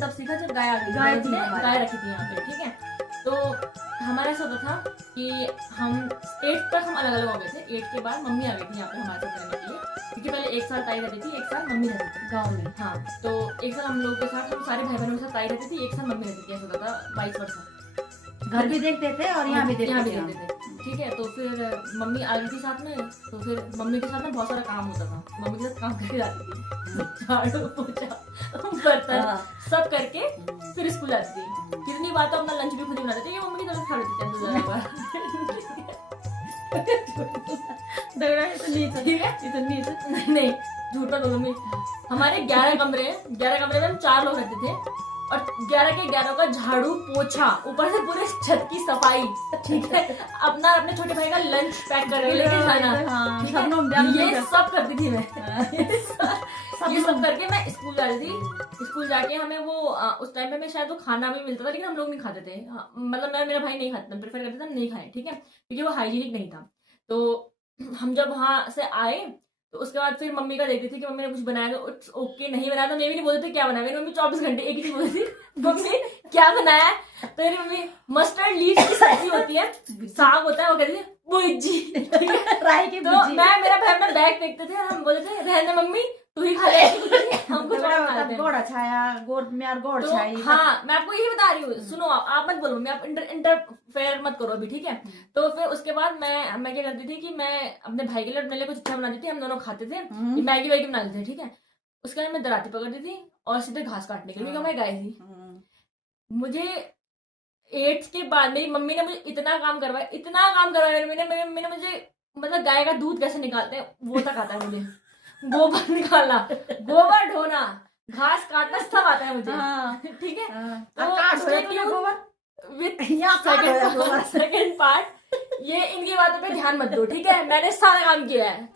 तब सीखा जब गाय आ गई, गाय रखी थी यहाँ पे, ठीक है। तो हमारा ऐसा होता था कि हम 8 तक हम अलग अलग हो गए थे। 8 के बाद मम्मी आ गई थी यहाँ पे हमारे साथ रहने के लिए, क्योंकि पहले 1 साल ताई रहती थी, 1 साल मम्मी रहती थी गाँव में। हाँ, तो 1 साल हम लोगों के साथ, हम सारे भाई बहनों के साथ ताई रहती थी, 1 साल मम्मी रहती थी, ऐसा होता था 22 वर्ष। घर भी देखते थे और यहाँ भी देखते थे, ठीक है। तो फिर मम्मी आ गई थी साथ में, तो फिर मम्मी के साथ में बहुत सारा काम होता था, मम्मी के साथ काम करके जाती थी, झाड़ू पोछा बर्तन सब करके फिर स्कूल जाती थी। कितनी बार तो अपना लंच भी खुद ही बनाते थे, ये मम्मी की तरफ खा लेती थी। नहीं, झूठ मत बोलो मम्मी। हमारे 11 कमरे हैं, 11 कमरे में हम 4 लोग रहते थे, और 11 के 11 का झाड़ू पोछा, ऊपर से पूरे छत की सफाई, ठीक है। अपना अपने छोटे भाई का लंच पैक करके लेके जाना, ये सब करती थी मैं। ये सब करके मैं स्कूल जाती थी। स्कूल जाके हमें वो उस टाइम पे मैं शायद वो खाना भी मिलता था, लेकिन हम लोग नहीं खाते थे। मतलब मैं, मेरा भाई नहीं खाता, प्रेफर करते थे नहीं खाए, ठीक है, क्योंकि वो हाइजीनिक नहीं था। तो हम जब वहां से आए तो उसके बाद फिर मम्मी का देखती थी कि मम्मी ने कुछ बनाया तो इट्स ओके, नहीं बनाया तो मैं भी नहीं बोलती थी क्या बनाया। मेरी मम्मी 24 घंटे एक ही चीज बोलती थी, मम्मी क्या बनाया है? तो मेरी मम्मी मस्टर्ड लीव्स की सब्जी होती है, साग होता है, वो कहती है भुजी, राई की भुजी। तो मैं, मेरा भाई अपना बैग फेंकते थे, हम बोलते थे रहने मम्मी तू ही खा ले, हमको गोड़ छाया, गोड़ में गोड़ छाई। हाँ, मैं आपको यही बता रही हूँ, सुनो आप मत बोलो मम्मी, आप इंटरफेयर मत करो अभी, ठीक है। तो फिर उसके बाद मैं क्या करती थी कि मैं अपने भाई के लिए, अपने लिए कुछ अच्छा बनाती थी, हम दोनों खाते थे, मैगी वैगी बनाते थे, ठीक है। उसके बाद मैं दराती पकड़ती थी और सीधे घास काटने के लिए, क्योंकि मैं गाय थी। मुझे 8 के बाद मेरी मम्मी ने मुझे इतना काम करवाया, मेरी मम्मी ने मुझे, मतलब गाय का दूध कैसे निकालते हैं वो तक आता है मुझे, गोबर निकालना, गोबर ढोना, घास काटना सब आता है मुझे, ठीक है। तो सेकंड पार्ट, ये इनकी बातों पे ध्यान मत दो, ठीक है, मैंने सारा काम किया है।